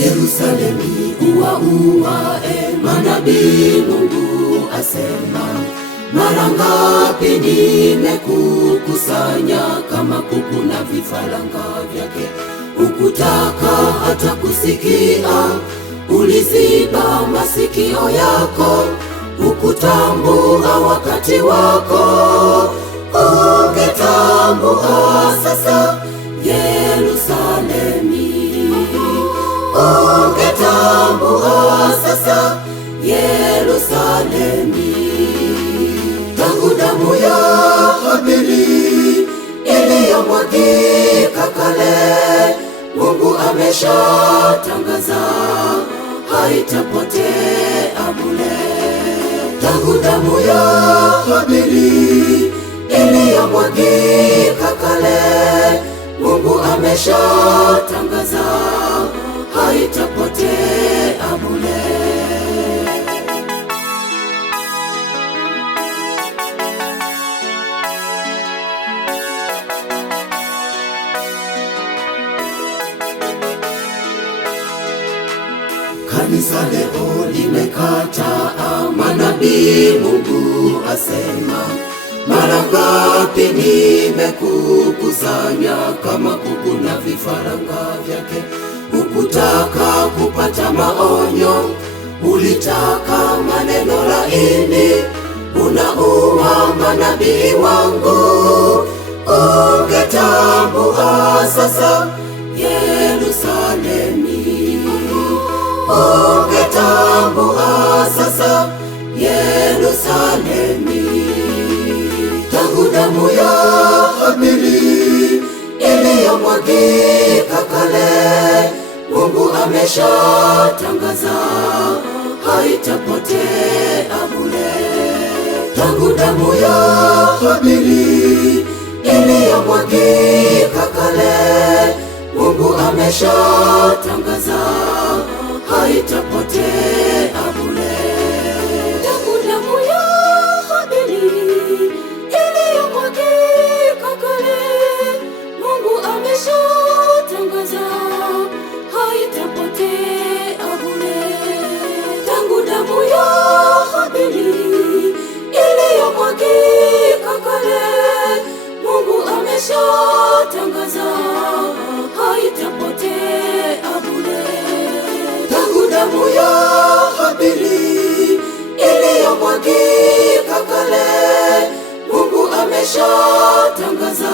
Yerusalemu uwae manabii, Mungu asema. Mara ngapi nimekukusanya kama kuku na vifaranga vyake, ukutaka hata kusikia. Uliziba masikio yako, ukutambua wakati wako. Ungetambua sasa Yerusalemi, ungetambua sasa Yerusalemi. Tangu damu ya Habili iliyomwagika kale, Mungu ameshatangaza haitapotea bure. Tangu damu ya Habili iliyomwagika kale, Mungu ameshatangaza haitapotea bure. Kanisa leo limekataa manabii, Mungu asema. Mara ngapi nimekukusanya kama kuku na vifaranga vyake, ukutaka kupata maonyo, ulitaka maneno laini. Unaua manabii wangu, ungetambua sasa Yerusalemi, ungetambua sasa Yerusalemi. Tangu damu ya Habili iliyomwagika kale, Mungu ameshatangaza haitapotea bure. Tangu damu ya Habili iliyomwagika kale, Mungu ameshatangaza haitapotea bure. Tangu damu ya Habili iliyomwagika kale, Mungu ameshatangaza haitapotea bure. Tangu damu ya Habili iliyomwagika kale, Mungu ameshatangaza haitapotea bure. Tangu damu ya Habili iliyomwagika kale, Mungu ameshatangaza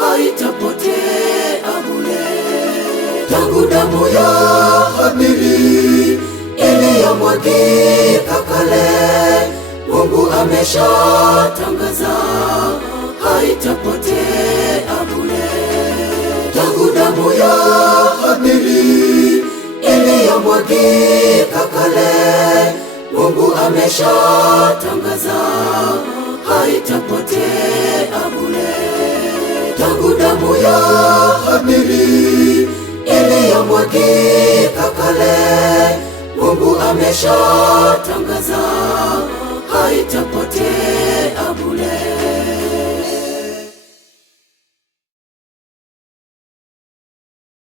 haitapotea bure. Tangu damu ya Habili iliyomwagika kale, Mungu ameshatangaza haitapotea bure. Tangu damu ya Habili iliyomwagika kale, Mungu ameshatangaza haitapotea bure. Tangu damu ya Habili iliyomwagika kale, Mungu ameshatangaza haitapotea bure.